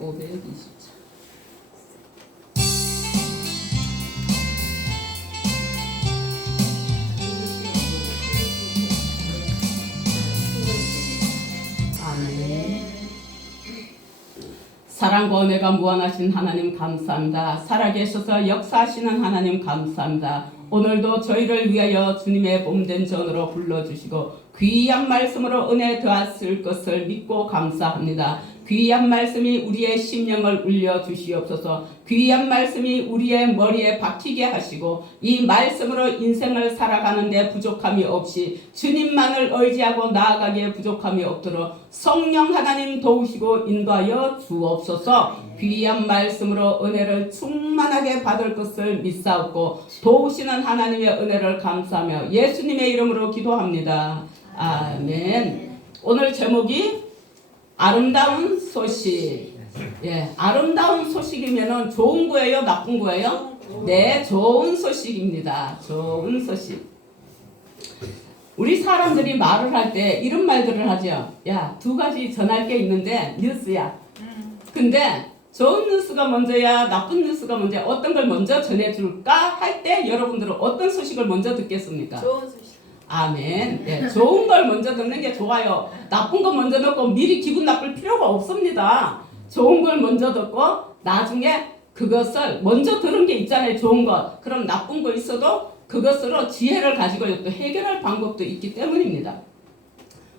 520장. 아멘. 사랑과 은혜가 무한하신 하나님 감사합니다. 살아계셔서 역사하시는 하나님 감사합니다. 오늘도 저희를 위하여 주님의 봄된 전으로 불러주시고 귀한 말씀으로 은혜 더하실 것을 믿고 감사합니다. 귀한 말씀이 우리의 심령을 울려주시옵소서. 귀한 말씀이 우리의 머리에 박히게 하시고 이 말씀으로 인생을 살아가는데 부족함이 없이 주님만을 의지하고 나아가기에 부족함이 없도록 성령 하나님 도우시고 인도하여 주옵소서. 귀한 말씀으로 은혜를 충만하게 받을 것을 믿사옵고 도우시는 하나님의 은혜를 감사하며 예수님의 이름으로 기도합니다. 아멘. 오늘 제목이 아름다운 소식. 예, 아름다운 소식이면은 좋은 거예요, 나쁜 거예요? 네, 좋은 소식입니다. 좋은 소식. 우리 사람들이 말을 할 때 이런 말들을 하죠. 야, 두 가지 전할 게 있는데 뉴스야. 근데 좋은 뉴스가 먼저야, 나쁜 뉴스가 먼저야, 어떤 걸 먼저 전해줄까 할 때 여러분들은 어떤 소식을 먼저 듣겠습니까? 좋은 소식. 아멘. 네, 좋은 걸 먼저 듣는 게 좋아요. 나쁜 거 먼저 듣고 미리 기분 나쁠 필요가 없습니다. 좋은 걸 먼저 듣고 나중에 그것을 먼저 들은 게 있잖아요. 좋은 것. 그럼 나쁜 거 있어도 그것으로 지혜를 가지고 또 해결할 방법도 있기 때문입니다.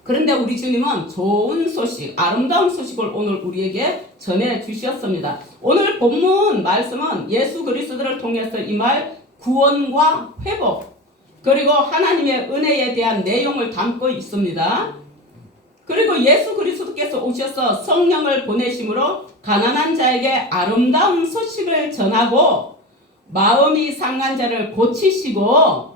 그런데 우리 주님은 좋은 소식, 아름다운 소식을 오늘 우리에게 전해 주셨습니다. 오늘 본문 말씀은 예수 그리스도를 통해서 임할 구원과 회복, 그리고 하나님의 은혜에 대한 내용을 담고 있습니다. 그리고 예수 그리스도께서 오셔서 성령을 보내심으로 가난한 자에게 아름다운 소식을 전하고 마음이 상한 자를 고치시고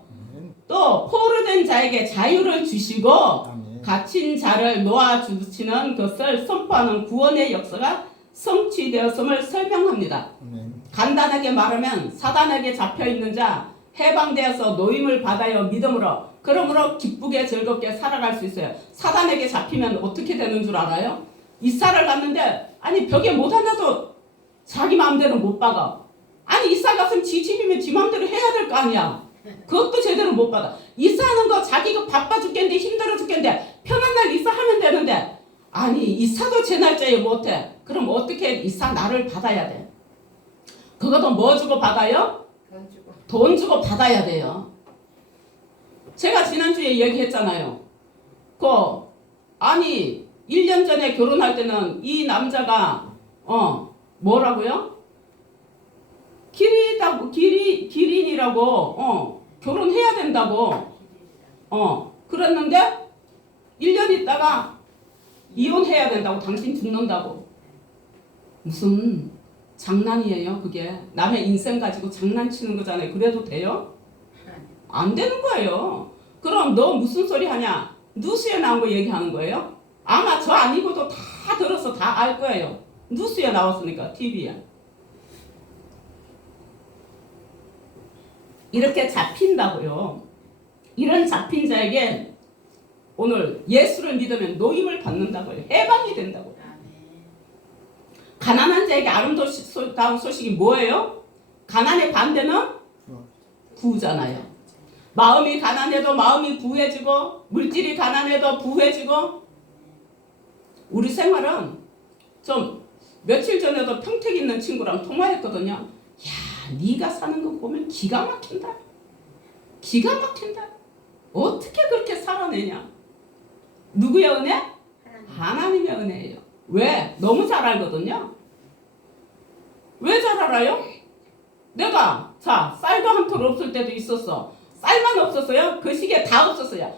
또 포로된 자에게 자유를 주시고 갇힌 자를 놓아주시는 것을 선포하는 구원의 역사가 성취되었음을 설명합니다. 간단하게 말하면 사단에게 잡혀있는 자 해방되어서 노임을 받아요. 믿음으로. 그러므로 기쁘게 즐겁게 살아갈 수 있어요. 사단에게 잡히면 어떻게 되는 줄 알아요? 이사를 갔는데 아니 벽에 못 하나도 자기 마음대로 못 박아. 아니 이사 갔으면 지 집이면 지 마음대로 해야 될 거 아니야. 그것도 제대로 못 받아. 이사하는 거 자기가 바빠 죽겠는데 힘들어 죽겠는데 편한 날 이사하면 되는데 아니 이사도 제 날짜에 못해. 그럼 어떻게 이사 날을 받아야 돼? 그것도 뭐 주고 받아요? 돈 주고 받아야 돼요. 제가 지난주에 얘기했잖아요. 아니 1년 전에 결혼할 때는 이 남자가 뭐라고요? 기린이라고 결혼해야 된다고 그랬는데 1년 있다가 이혼해야 된다고, 당신 죽는다고. 무슨 장난이에요 그게. 남의 인생 가지고 장난치는 거잖아요. 그래도 돼요? 안 되는 거예요. 그럼 너 무슨 소리 하냐? 뉴스에 나온 거 얘기하는 거예요? 아마 저 아니고도 다 들어서 다 알 거예요. 뉴스에 나왔으니까 TV에. 이렇게 잡힌다고요. 이런 잡힌 자에게 오늘 예수를 믿으면 노임을 받는다고요. 해방이 된다고요. 가난한 자에게 아름다운 소식이 뭐예요? 가난의 반대는 부잖아요. 마음이 가난해도 마음이 부해지고 물질이 가난해도 부해지고. 우리 생활은 좀 며칠 전에도 평택 있는 친구랑 통화했거든요. 야, 네가 사는 거 보면 기가 막힌다. 기가 막힌다. 어떻게 그렇게 살아내냐? 누구의 은혜? 하나님의 은혜예요. 왜? 너무 잘 알거든요. 왜 잘 알아요? 내가 쌀도 한 톨 없을 때도 있었어. 쌀만 없었어요? 그 시기에 다 없었어요.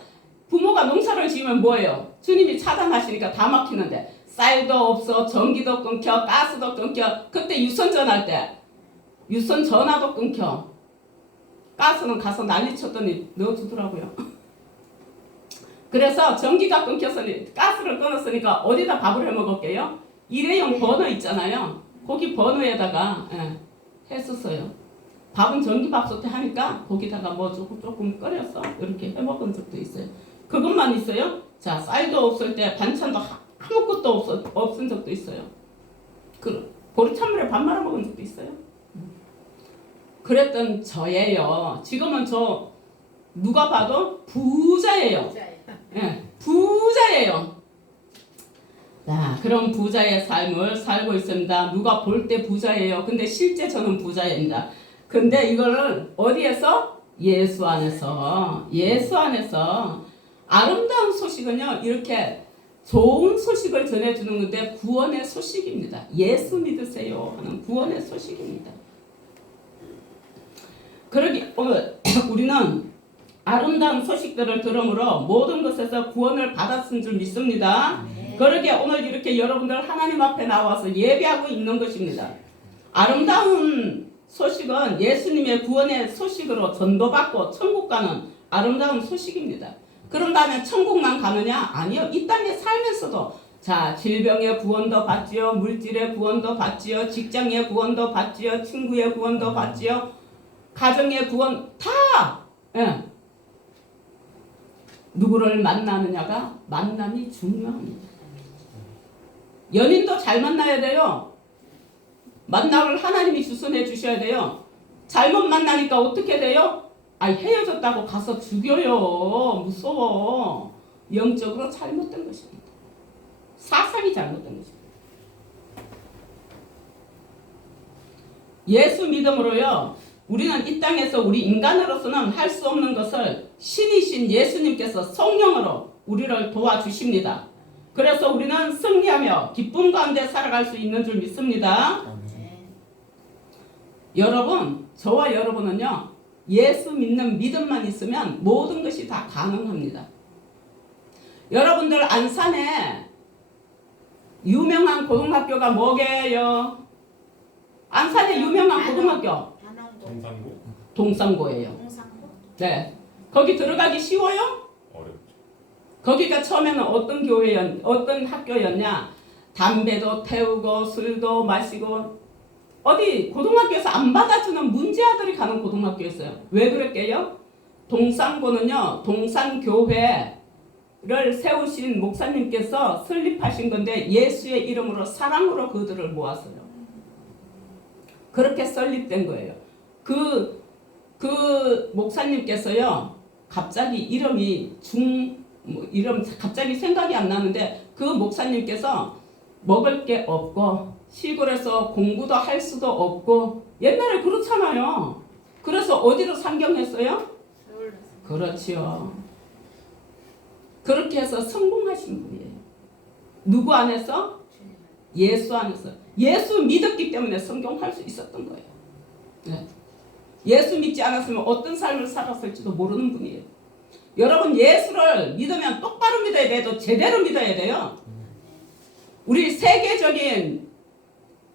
부모가 농사를 지으면 뭐예요? 주님이 차단하시니까 다 막히는데 쌀도 없어, 전기도 끊겨, 가스도 끊겨. 그때 유선 전화할 때 유선 전화도 끊겨. 가스는 가서 난리 쳤더니 넣어주더라고요. 그래서 전기가 끊겼으니 가스를 끊었으니까 어디다 밥을 해 먹을게요? 일회용 버너 있잖아요. 거기 버너에다가 했었어요. 밥은 전기밥솥에 하니까 거기다가 뭐 조금 끓여서 이렇게 해 먹은 적도 있어요. 그것만 있어요. 쌀도 없을 때 반찬도 아무것도 없은 적도 있어요. 보리찬물에 밥 말아 먹은 적도 있어요. 그랬던 저예요. 지금은 저 누가 봐도 부자예요. 예, 부자예요. 자, 그런 부자의 삶을 살고 있습니다. 누가 볼 때 부자예요. 근데 실제 저는 부자입니다. 근데 이거를 어디에서? 예수 안에서. 예수 안에서. 아름다운 소식은요, 이렇게 좋은 소식을 전해주는 건데 구원의 소식입니다. 예수 믿으세요 하는 구원의 소식입니다. 그러기 오늘 우리는 아름다운 소식들을 들음으로 모든 것에서 구원을 받았은 줄 믿습니다. 그러게 오늘 이렇게 여러분들 하나님 앞에 나와서 예배하고 있는 것입니다. 아름다운 소식은 예수님의 구원의 소식으로 전도받고 천국 가는 아름다운 소식입니다. 그런다면 천국만 가느냐? 아니요. 이 땅에 살면서도 자, 질병의 구원도 받지요. 물질의 구원도 받지요. 직장의 구원도 받지요. 친구의 구원도 받지요. 가정의 구원 다 예. 누구를 만나느냐가 만남이 중요합니다. 연인도 잘 만나야 돼요. 만남을 하나님이 주선해 주셔야 돼요. 잘못 만나니까 어떻게 돼요? 헤어졌다고 가서 죽여요. 무서워. 영적으로 잘못된 것입니다. 사상이 잘못된 것입니다. 예수 믿음으로요. 우리는 이 땅에서 우리 인간으로서는 할 수 없는 것을 신이신 예수님께서 성령으로 우리를 도와주십니다. 그래서 우리는 승리하며 기쁨 가운데 살아갈 수 있는 줄 믿습니다. 여러분, 저와 여러분은요. 예수 믿는 믿음만 있으면 모든 것이 다 가능합니다. 여러분들 안산에 유명한 고등학교가 뭐게요? 안산에 유명한 고등학교 동산고예요. 네, 거기 들어가기 쉬워요? 어렵죠. 거기가 처음에는 어떤 학교였냐? 담배도 태우고 술도 마시고 어디 고등학교에서 안 받아주는 문제아들이 가는 고등학교였어요. 왜 그랬게요? 동산고는요, 동산교회를 세우신 목사님께서 설립하신 건데 예수의 이름으로 사랑으로 그들을 모았어요. 그렇게 설립된 거예요. 그 목사님께서요, 갑자기 이름이 이름 갑자기 생각이 안 나는데 그 목사님께서 먹을 게 없고 시골에서 공부도 할 수도 없고 옛날에 그렇잖아요. 그래서 어디로 상경했어요? 그렇지요. 그렇게 해서 성공하신 분이에요. 누구 안에서? 예수 안에서. 예수 믿었기 때문에 성공할 수 있었던 거예요. 네. 예수 믿지 않았으면 어떤 삶을 살았을지도 모르는 분이에요. 여러분 예수를 믿으면 똑바로 믿어야 돼도 제대로 믿어야 돼요. 우리 세계적인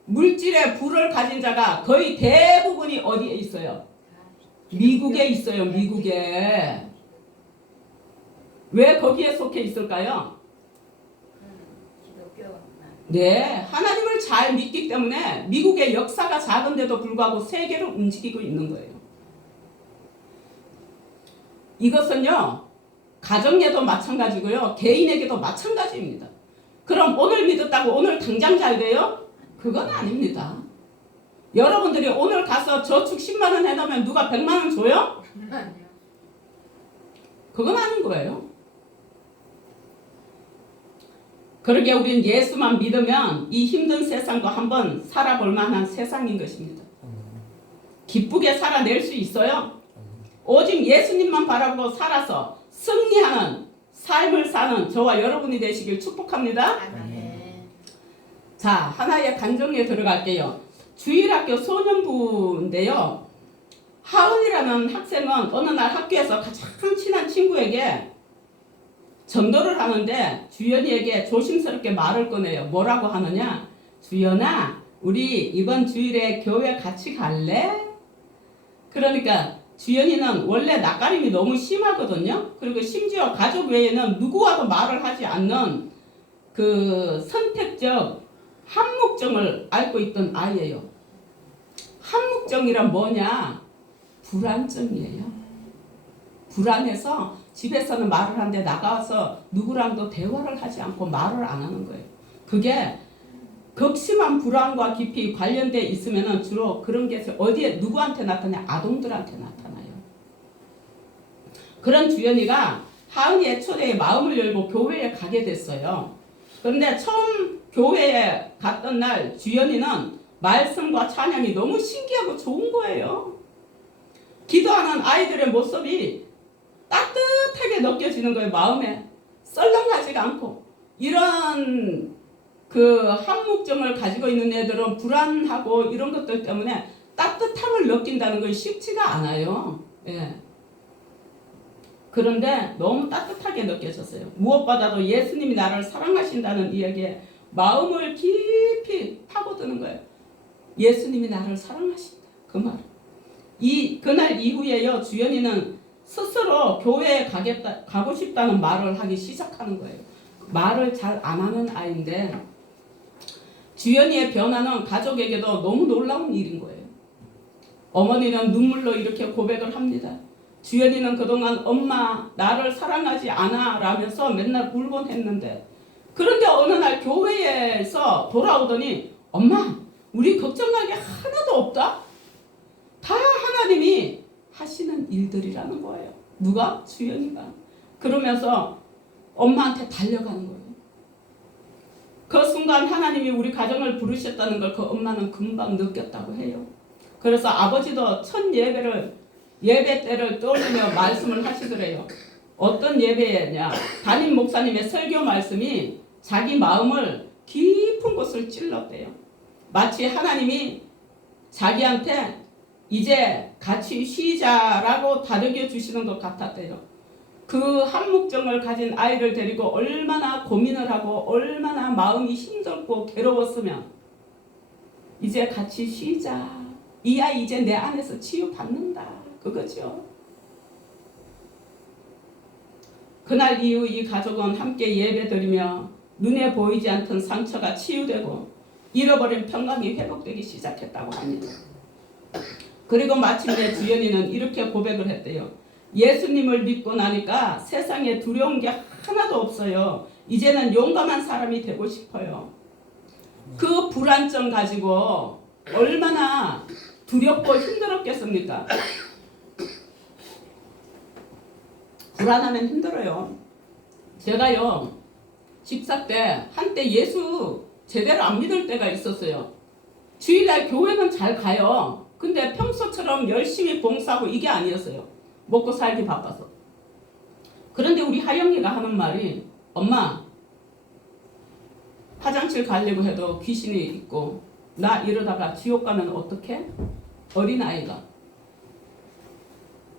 물질의 부를 가진 자가 거의 대부분이 어디에 있어요? 미국에 있어요. 미국에. 왜 거기에 속해 있을까요? 네, 하나님을 잘 믿기 때문에 미국의 역사가 작은데도 불구하고 세계를 움직이고 있는 거예요. 이것은요, 가정에도 마찬가지고요, 개인에게도 마찬가지입니다. 그럼 오늘 믿었다고 오늘 당장 잘 돼요? 그건 아닙니다. 여러분들이 오늘 가서 저축 10만 원 해놓으면 누가 100만 원 줘요? 그건 아닌 거예요. 그러게 우린 예수만 믿으면 이 힘든 세상도 한번 살아볼 만한 세상인 것입니다. 기쁘게 살아낼 수 있어요. 오직 예수님만 바라보고 살아서 승리하는 삶을 사는 저와 여러분이 되시길 축복합니다. 자, 하나의 간증에 들어갈게요. 주일학교 소년부인데요. 하은이라는 학생은 어느 날 학교에서 가장 친한 친구에게 전도를 하는데 주연이에게 조심스럽게 말을 꺼내요. 뭐라고 하느냐? 주연아, 우리 이번 주일에 교회 같이 갈래? 그러니까 주연이는 원래 낯가림이 너무 심하거든요. 그리고 심지어 가족 외에는 누구와도 말을 하지 않는 그 선택적 한묵증을 앓고 있던 아이예요. 한묵증이란 뭐냐? 불안증이에요. 불안해서 집에서는 말을 하는데 나가서 누구랑도 대화를 하지 않고 말을 안 하는 거예요. 그게 극심한 불안과 깊이 관련돼 있으면은 주로 그런 게 어디에 누구한테 나타나냐? 아동들한테 나타나요. 그런 주연이가 하은이의 초대에 마음을 열고 교회에 가게 됐어요. 그런데 처음 교회에 갔던 날 주연이는 말씀과 찬양이 너무 신기하고 좋은 거예요. 기도하는 아이들의 모습이 따뜻하게 느껴지는 거예요. 마음에 썰렁하지가 않고. 이런 그 한묵증을 가지고 있는 애들은 불안하고 이런 것들 때문에 따뜻함을 느낀다는 건 쉽지가 않아요. 예. 그런데 너무 따뜻하게 느껴졌어요. 무엇보다도 예수님이 나를 사랑하신다는 이야기에 마음을 깊이 파고드는 거예요. 예수님이 나를 사랑하신다. 그 말. 그날 이후에요. 주연이는 스스로 교회에 가고 싶다는 말을 하기 시작하는 거예요. 말을 잘 안 하는 아이인데 주연이의 변화는 가족에게도 너무 놀라운 일인 거예요. 어머니는 눈물로 이렇게 고백을 합니다. 주연이는 그동안 엄마 나를 사랑하지 않아 라면서 맨날 울곤 했는데 그런데 어느 날 교회에서 돌아오더니 엄마 우리 걱정할 게 하나도 없다. 다 하나님이 하시는 일들이라는 거예요. 누가? 주연이가. 그러면서 엄마한테 달려가는 거예요. 그 순간 하나님이 우리 가정을 부르셨다는 걸 그 엄마는 금방 느꼈다고 해요. 그래서 아버지도 첫 예배 때를 떠올리며 말씀을 하시더래요. 어떤 예배냐? 담임 목사님의 설교 말씀이 자기 마음을 깊은 곳을 찔렀대요. 마치 하나님이 자기한테 이제 같이 쉬자라고 다독여 주시는 것 같았대요. 그 한묵정을 가진 아이를 데리고 얼마나 고민을 하고 얼마나 마음이 힘들고 괴로웠으면 이제 같이 쉬자. 이 아이 이제 내 안에서 치유받는다. 그거죠. 그날 이후 이 가족은 함께 예배드리며 눈에 보이지 않던 상처가 치유되고 잃어버린 평강이 회복되기 시작했다고 합니다. 그리고 마침내 주연이는 이렇게 고백을 했대요. 예수님을 믿고 나니까 세상에 두려운 게 하나도 없어요. 이제는 용감한 사람이 되고 싶어요. 그 불안증 가지고 얼마나 두렵고 힘들었겠습니까? 불안하면 힘들어요. 제가요 집사 때 한때 예수 제대로 안 믿을 때가 있었어요. 주일날 교회는 잘 가요. 근데 평소처럼 열심히 봉사하고 이게 아니었어요. 먹고 살기 바빠서. 그런데 우리 하영이가 하는 말이 엄마 화장실 가려고 해도 귀신이 있고 나 이러다가 지옥 가면 어떡해? 어린아이가.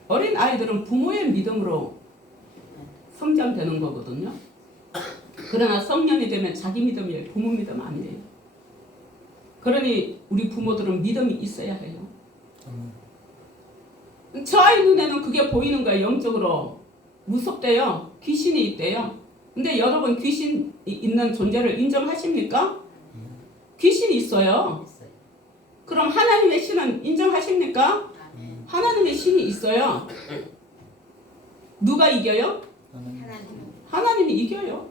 어린아이들은 부모의 믿음으로 성장되는 거거든요. 그러나 성년이 되면 자기 믿음이에요. 부모 믿음 아니에요. 그러니 우리 부모들은 믿음이 있어야 해요. 저 아이 눈에는 그게 보이는 거예요. 영적으로 무섭대요. 귀신이 있대요. 근데 여러분 귀신 있는 존재를 인정하십니까? 귀신이 있어요. 그럼 하나님의 신은 인정하십니까? 하나님의 신이 있어요. 누가 이겨요? 하나님이 이겨요.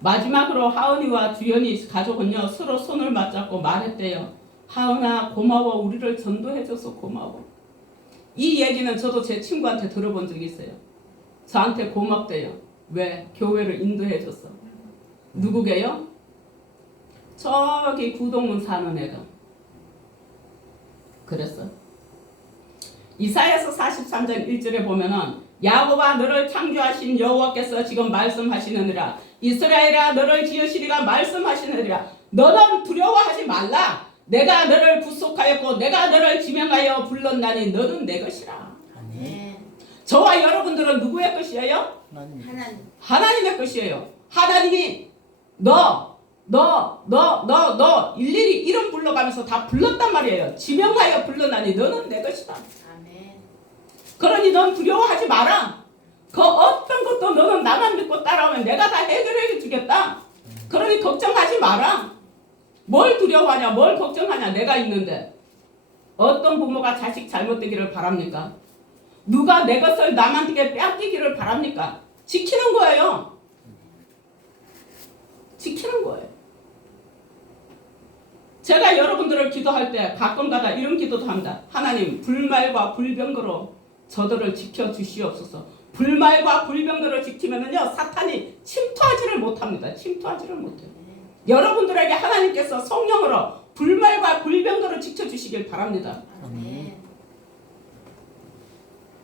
마지막으로 하은이와 주연이 가족은요 서로 손을 맞잡고 말했대요. 하은아 고마워. 우리를 전도해줘서 고마워. 이 얘기는 저도 제 친구한테 들어본 적이 있어요. 저한테 고맙대요. 왜? 교회를 인도해줬어. 누구게요? 저기 구동문 사는 애가. 그랬어. 이사야서 43장 1절에 보면은 야곱아 너를 창조하신 여호와께서 지금 말씀하시느니라. 이스라엘아 너를 지으시리가 말씀하시느니라. 너는 두려워하지 말라. 내가 너를 구속하였고 내가 너를 지명하여 불렀나니 너는 내 것이라. 네. 저와 여러분들은 누구의 것이에요? 하나님의 것이에요. 하나님이 너 일일이 이름 불러가면서 다 불렀단 말이에요. 지명하여 불렀나니 너는 내 것이다. 아멘. 그러니 넌 두려워하지 마라. 그 어떤 것도 너는 나만 믿고 따라오면 내가 다 해결해 주겠다. 그러니 걱정하지 마라. 뭘 두려워하냐, 뭘 걱정하냐, 내가 있는데. 어떤 부모가 자식 잘못되기를 바랍니까? 누가 내 것을 남한테 뺏기기를 바랍니까? 지키는 거예요. 지키는 거예요. 제가 여러분들을 기도할 때 가끔가다 이런 기도도 합니다. 하나님, 불말과 불병거로 저들을 지켜주시옵소서. 불말과 불병거를 지키면은요, 사탄이 침투하지를 못합니다. 침투하지를 못해요. 여러분들에게 하나님께서 성령으로 불말과 불병거를 지켜주시길 바랍니다.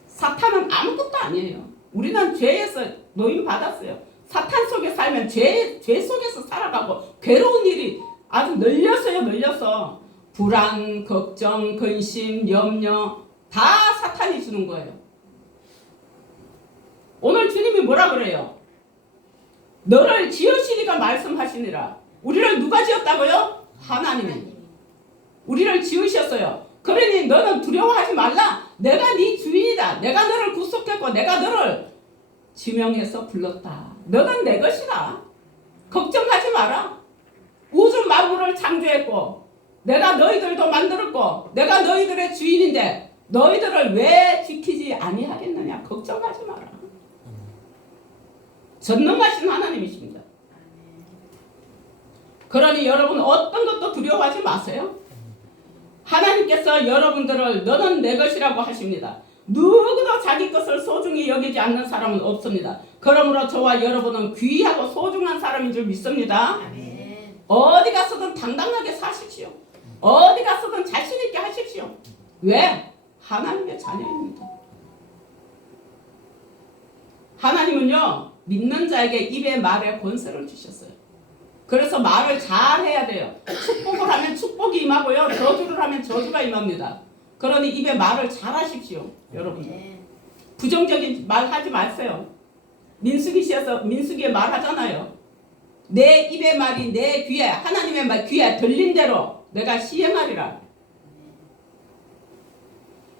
사탄은 아무것도 아니에요. 우리는 죄에서 노임 받았어요. 사탄 속에 살면 죄 속에서 살아가고 괴로운 일이 아주 널렸어요. 널려서 불안, 걱정, 근심, 염려 다 사탄이 주는 거예요. 오늘 주님이 뭐라 그래요? 너를 지으시니가 말씀하시니라. 우리를 누가 지었다고요? 하나님이. 우리를 지으셨어요. 그러니 너는 두려워하지 말라. 내가 네 주인이다. 내가 너를 구속했고 내가 너를 지명해서 불렀다. 너는 내 것이다. 걱정하지 마라. 우주 만물을 창조했고 내가 너희들도 만들었고 내가 너희들의 주인인데 너희들을 왜 지키지 아니하겠느냐. 걱정하지 마라. 전능하신 하나님이십니다. 그러니 여러분 어떤 것도 두려워하지 마세요. 하나님께서 여러분들을 너는 내 것이라고 하십니다. 누구도 자기 것을 소중히 여기지 않는 사람은 없습니다. 그러므로 저와 여러분은 귀하고 소중한 사람인 줄 믿습니다. 아멘. 어디 가서든 당당하게 사십시오. 어디 가서든 자신 있게 하십시오. 왜? 하나님의 자녀입니다. 하나님은요, 믿는 자에게 입의 말에 권세를 주셨어요. 그래서 말을 잘 해야 돼요. 축복을 하면 축복이 임하고요. 저주를 하면 저주가 임합니다. 그러니 입에 말을 잘 하십시오. 여러분들. 부정적인 말 하지 마세요. 민수기에 말하잖아요. 내 입의 말이 내 귀에, 하나님의 말 귀에 들린 대로 내가 시행하리라.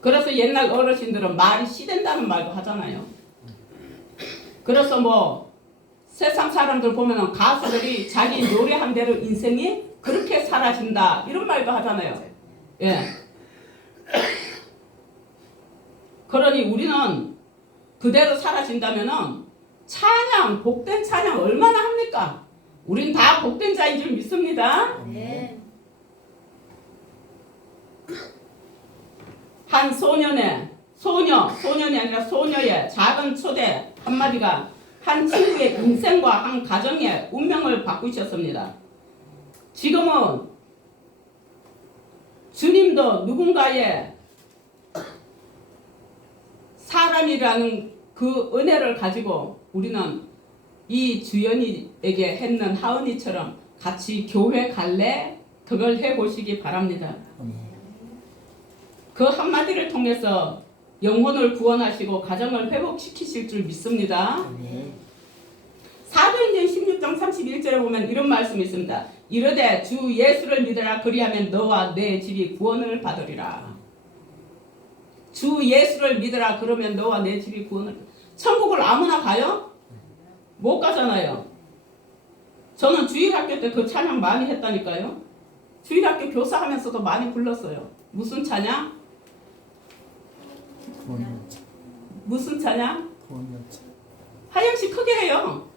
그래서 옛날 어르신들은 말이 씨된다는 말도 하잖아요. 그래서 뭐 세상 사람들 보면은 가수들이 자기 노래한 대로 인생이 그렇게 사라진다 이런 말도 하잖아요. 예. 그러니 우리는 그대로 사라진다면은 찬양, 복된 찬양 얼마나 합니까? 우린 다 복된 자인 줄 믿습니다. 네. 한 소년이 아니라 소녀의 작은 초대 한마디가 한 친구의 인생과 한 가정의 운명을 바꾸셨습니다. 지금은 주님도 누군가의 사람이라는 그 은혜를 가지고 우리는 이 주연이에게 했는 하은이처럼 같이 교회 갈래? 그걸 해보시기 바랍니다. 그 한마디를 통해서 영혼을 구원하시고 가정을 회복시키실 줄 믿습니다. 사도행전 16장 31절에 보면 이런 말씀이 있습니다. 이르되 주 예수를 믿으라. 그리하면 너와 내 집이 구원을 받으리라. 주 예수를 믿으라. 그러면 너와 내 집이 구원을. 천국을 아무나 가요? 못 가잖아요. 저는 주일학교 때 그 찬양 많이 했다니까요. 주일학교 교사하면서도 많이 불렀어요. 무슨 찬양? 무슨 찬양? 하영씨 크게 해요.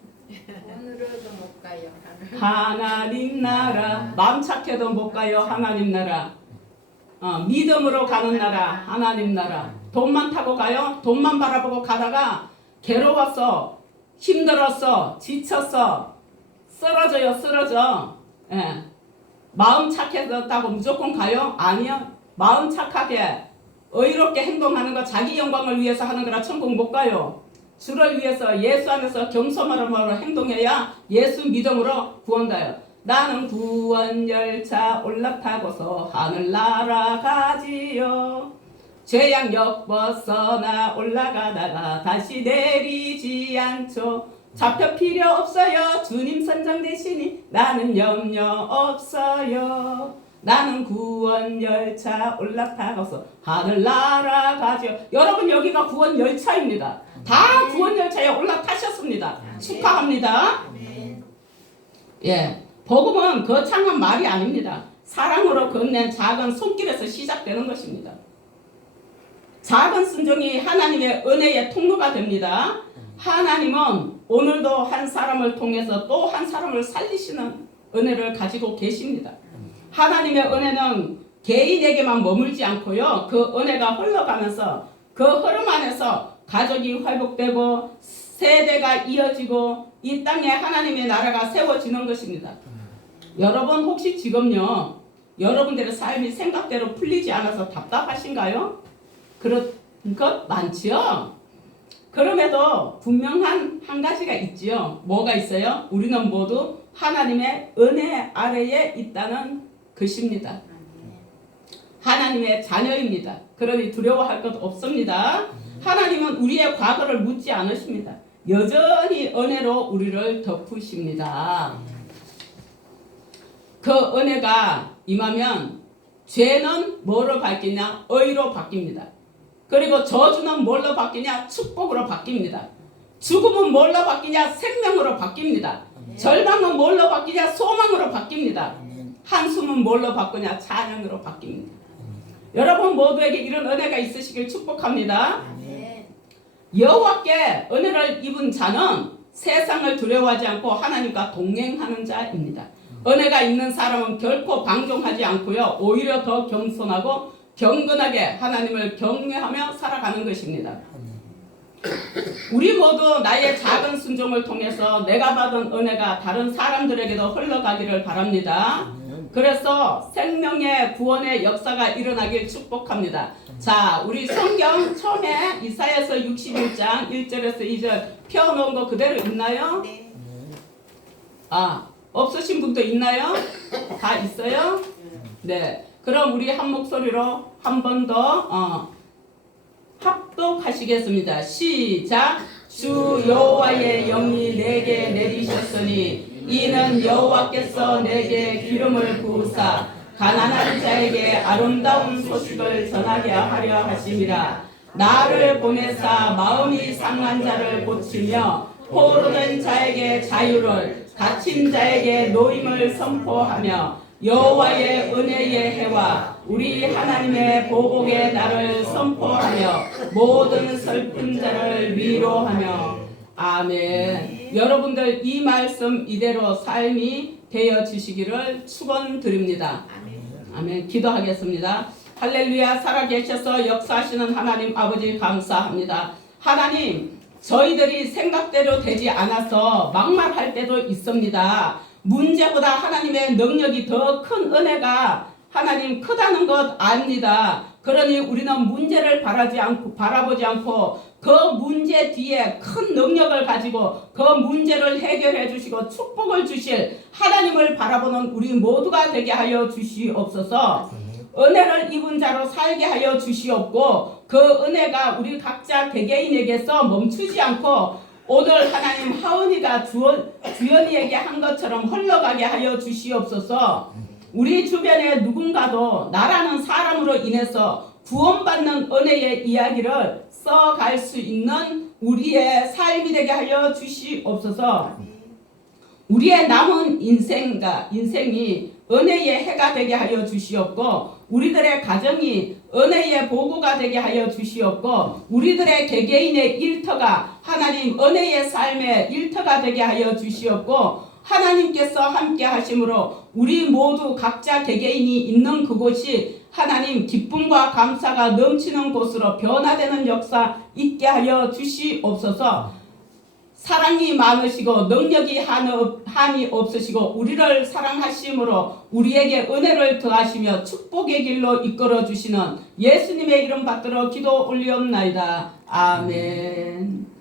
오늘도 못 가요. 하나님 나라. 마음 착해도 못 가요. 하나님 나라. 믿음으로 가는 나라. 하나님 나라. 돈만 타고 가요. 돈만 바라보고 가다가 괴로웠어. 힘들었어. 지쳤어. 쓰러져요. 쓰러져. 예. 마음 착해졌다고 무조건 가요? 아니요. 마음 착하게 의롭게 행동하는 거 자기 영광을 위해서 하는 거라 천국 못 가요. 주를 위해서 예수 안에서 겸손함으로 행동해야 예수 믿음으로 구원가요. 나는 구원 열차 올라타고서 하늘 날아가지요. 죄악 엮어서나 올라가다가 다시 내리지 않죠. 잡혀 필요 없어요. 주님 선장 되시니 나는 염려 없어요. 나는 구원 열차 올라타고서 하늘 날아가지요. 여러분 여기가 구원 열차입니다. 다 구원 열차에 올라타셨습니다. 축하합니다. 예, 복음은 거창한 말이 아닙니다. 사랑으로 건넨 작은 손길에서 시작되는 것입니다. 작은 순종이 하나님의 은혜의 통로가 됩니다. 하나님은 오늘도 한 사람을 통해서 또 한 사람을 살리시는 은혜를 가지고 계십니다. 하나님의 은혜는 개인에게만 머물지 않고요. 그 은혜가 흘러가면서 그 흐름 안에서 가족이 회복되고 세대가 이어지고 이 땅에 하나님의 나라가 세워지는 것입니다. 여러분 혹시 지금요 여러분들의 삶이 생각대로 풀리지 않아서 답답하신가요? 그런 것 많지요? 그럼에도 분명한 한 가지가 있지요. 뭐가 있어요? 우리는 모두 하나님의 은혜 아래에 있다는 것입니다. 하나님의 자녀입니다. 그러니 두려워할 것 없습니다. 하나님은 우리의 과거를 묻지 않으십니다. 여전히 은혜로 우리를 덮으십니다. 그 은혜가 임하면 죄는 뭐로 바뀌냐? 의로 바뀝니다. 그리고 저주는 뭘로 바뀌냐? 축복으로 바뀝니다. 죽음은 뭘로 바뀌냐? 생명으로 바뀝니다. 절망은 뭘로 바뀌냐? 소망으로 바뀝니다. 한숨은 뭘로 바꾸냐? 찬양으로 바뀝니다. 여러분 모두에게 이런 은혜가 있으시길 축복합니다. 여호와께 은혜를 입은 자는 세상을 두려워하지 않고 하나님과 동행하는 자입니다. 은혜가 있는 사람은 결코 방종하지 않고요. 오히려 더 겸손하고 경건하게 하나님을 경외하며 살아가는 것입니다. 우리 모두 나의 작은 순종을 통해서 내가 받은 은혜가 다른 사람들에게도 흘러가기를 바랍니다. 그래서 생명의 구원의 역사가 일어나길 축복합니다. 자, 우리 성경 처음에 이사야서 61장 1절에서 2절 펴놓은 거 그대로 있나요? 네. 아, 없으신 분도 있나요? 다 있어요? 네. 그럼 우리 한 목소리로 한 번 더 합독하시겠습니다. 시작. 주 여호와의 영이 내게 내리셨으니 이는 여호와께서 내게 기름을 부으사 가난한 자에게 아름다운 소식을 전하게 하려 하심이라. 나를 보내사 마음이 상한 자를 고치며 포로된 자에게 자유를 갇힌 자에게 노임을 선포하며 여호와의 은혜의 해와 우리 하나님의 보복의 날을 선포하며 모든 슬픈 자를 위로하며 아멘. 여러분들 이 말씀 이대로 삶이 되어지시기를 축원드립니다. 아멘. 기도하겠습니다. 할렐루야. 살아계셔서 역사하시는 하나님 아버지 감사합니다. 하나님 저희들이 생각대로 되지 않아서 막말할 때도 있습니다. 문제보다 하나님의 능력이 더 큰 은혜가 하나님 크다는 것 압니다. 그러니 우리는 문제를 바라보지 않고 그 문제 뒤에 큰 능력을 가지고 그 문제를 해결해 주시고 축복을 주실 하나님을 바라보는 우리 모두가 되게 하여 주시옵소서. 은혜를 입은 자로 살게 하여 주시옵고 그 은혜가 우리 각자 개개인에게서 멈추지 않고 오늘 하나님 하은이가 주연이에게 한 것처럼 흘러가게 하여 주시옵소서. 우리 주변에 누군가도 나라는 사람으로 인해서 구원받는 은혜의 이야기를 써갈 수 있는 우리의 삶이 되게 하여 주시옵소서. 우리의 남은 인생이 은혜의 해가 되게 하여 주시옵고 우리들의 가정이 은혜의 보고가 되게 하여 주시옵고 우리들의 개개인의 일터가 하나님 은혜의 삶의 일터가 되게 하여 주시옵고 하나님께서 함께 하심으로 우리 모두 각자 개개인이 있는 그곳이 하나님 기쁨과 감사가 넘치는 곳으로 변화되는 역사 있게 하여 주시옵소서. 사랑이 많으시고 능력이 한이 없으시고 우리를 사랑하심으로 우리에게 은혜를 더하시며 축복의 길로 이끌어 주시는 예수님의 이름 받들어 기도 올리옵나이다. 아멘.